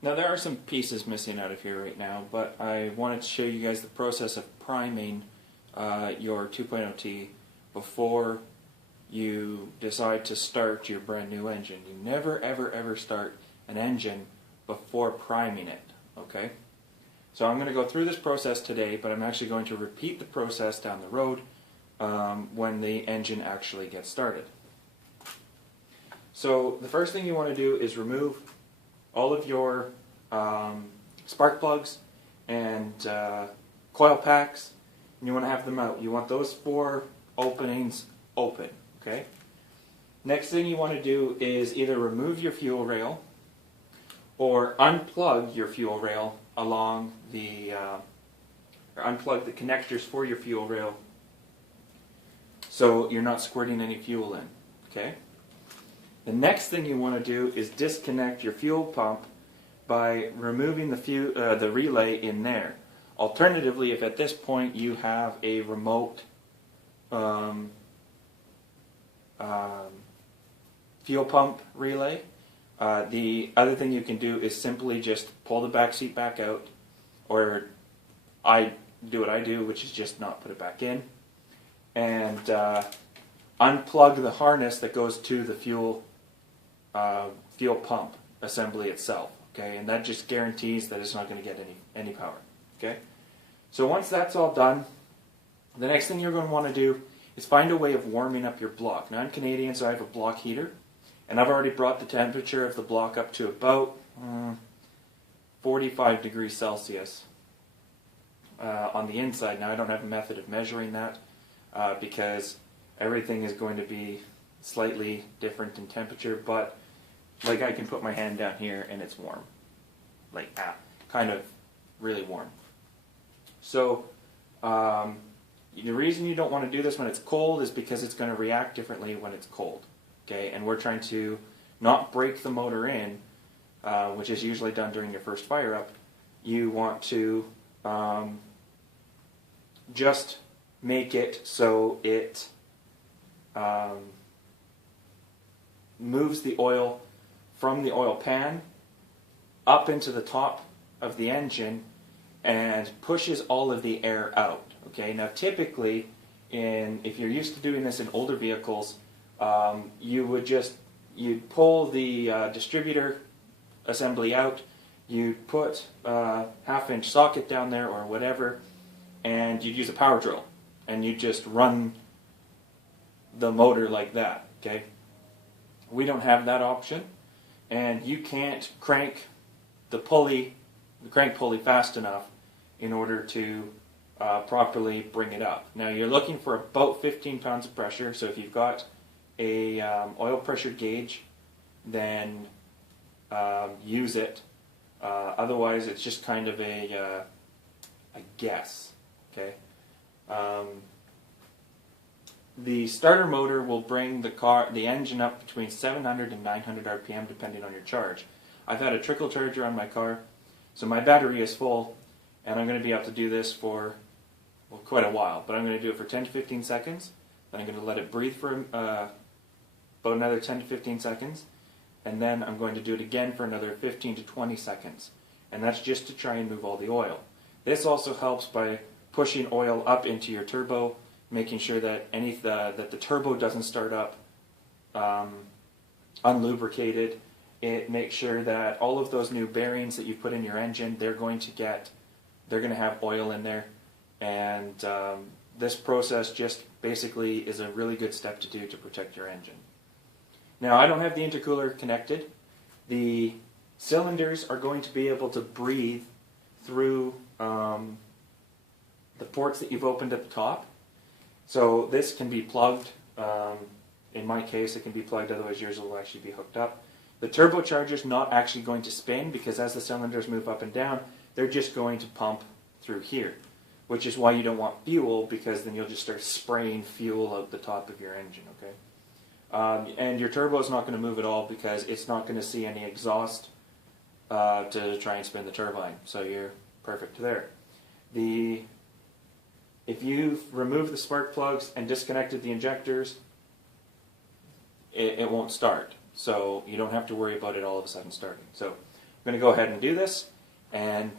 Now there are some pieces missing out of here right now, but I wanted to show you guys the process of priming your 2.0T before you decide to start your brand new engine. You never ever ever start an engine before priming it, okay? So I'm going to go through this process today, but I'm actually going to repeat the process down the road when the engine actually gets started. So the first thing you want to do is remove all of your spark plugs and coil packs, and you want to have them out. You want those 4 openings open, okay? Next thing you want to do is either remove your fuel rail or unplug your fuel rail along the, or unplug the connectors for your fuel rail so you're not squirting any fuel in, okay? The next thing you want to do is disconnect your fuel pump by removing the relay in there. Alternatively, if at this point you have a remote fuel pump relay, the other thing you can do is simply just pull the back seat back out, or I do what I do, which is just not put it back in, and unplug the harness that goes to the fuel pump assembly itself. Okay, and that just guarantees that it's not going to get any power. Okay, so once that's all done, the next thing you're going to want to do is find a way of warming up your block. Now I'm Canadian, so I have a block heater, and I've already brought the temperature of the block up to about 45 degrees Celsius on the inside. Now I don't have a method of measuring that because everything is going to be slightly different in temperature, but like I can put my hand down here and it's warm, like kind of really warm. So the reason you don't want to do this when it's cold is because it's going to react differently when it's cold. Okay, and we're trying to not break the motor in, which is usually done during your first fire up. You want to just make it so it moves the oil from the oil pan up into the top of the engine and pushes all of the air out. Okay, now typically, if you're used to doing this in older vehicles, you'd pull the distributor assembly out, you'd put a 1/2-inch socket down there or whatever, and you'd use a power drill, and you'd just run the motor like that. Okay, we don't have that option, and you can't crank the crank pulley fast enough in order to properly bring it up. Now you're looking for about 15 pounds of pressure, so if you've got a oil pressure gauge, then use it. Otherwise it's just kind of a guess. Okay. The starter motor will bring the engine up between 700 and 900 RPM depending on your charge. I've had a trickle charger on my car, so my battery is full, and I'm going to be able to do this for quite a while, but I'm going to do it for 10 to 15 seconds, then I'm going to let it breathe for about another 10 to 15 seconds, and then I'm going to do it again for another 15 to 20 seconds, and that's just to try and move all the oil. This also helps by pushing oil up into your turbo, making sure that that the turbo doesn't start up unlubricated. It makes sure that all of those new bearings that you put in your engine, they're going to have oil in there, and this process just basically is a really good step to do to protect your engine. Now I don't have the intercooler connected. The cylinders are going to be able to breathe through the ports that you've opened at the top. So this can be plugged. In my case it can be plugged, otherwise yours will actually be hooked up. The turbocharger is not actually going to spin because as the cylinders move up and down, they're just going to pump through here, which is why you don't want fuel, because then you'll just start spraying fuel out the top of your engine. Okay, and your turbo is not going to move at all because it's not going to see any exhaust to try and spin the turbine. So you're perfect there. If you've removed the spark plugs and disconnected the injectors, it won't start. So you don't have to worry about it all of a sudden starting. So I'm going to go ahead and do this, and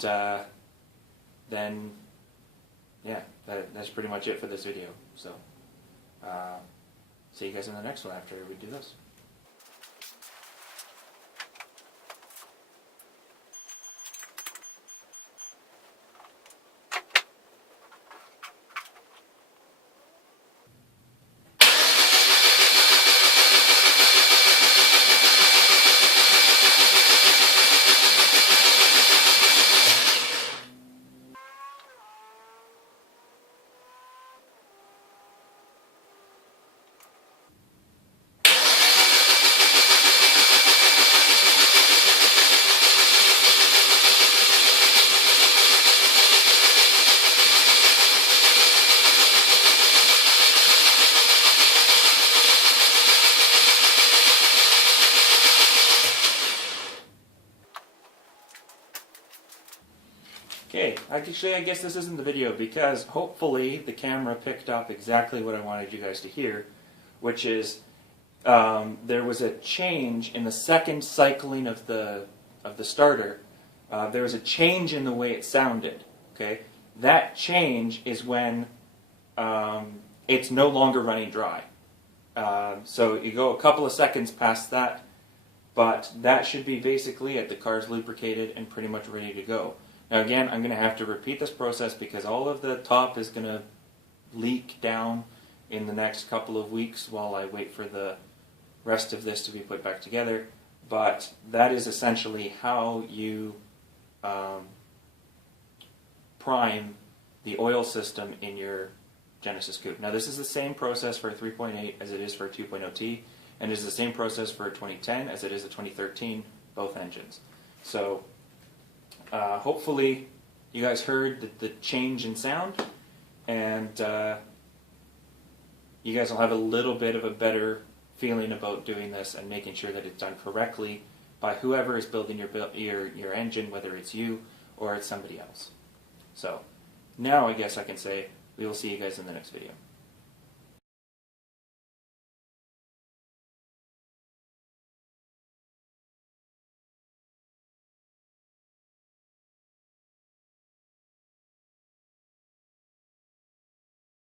then, yeah, that's pretty much it for this video. So, see you guys in the next one after we do this. Okay, actually I guess this isn't the video because hopefully the camera picked up exactly what I wanted you guys to hear, which is there was a change in the second cycling of the starter. There was a change in the way it sounded. Okay, that change is when it's no longer running dry. So you go a couple of seconds past that, but that should be basically it. The car's lubricated and pretty much ready to go. Now again, I'm going to have to repeat this process because all of the top is going to leak down in the next couple of weeks while I wait for the rest of this to be put back together. But that is essentially how you prime the oil system in your Genesis Coupe. Now this is the same process for a 3.8 as it is for a 2.0T, and it is the same process for a 2010 as it is a 2013, both engines. So hopefully you guys heard the change in sound, and you guys will have a little bit of a better feeling about doing this and making sure that it's done correctly by whoever is building your engine, whether it's you or it's somebody else. So now I guess I can say we will see you guys in the next video.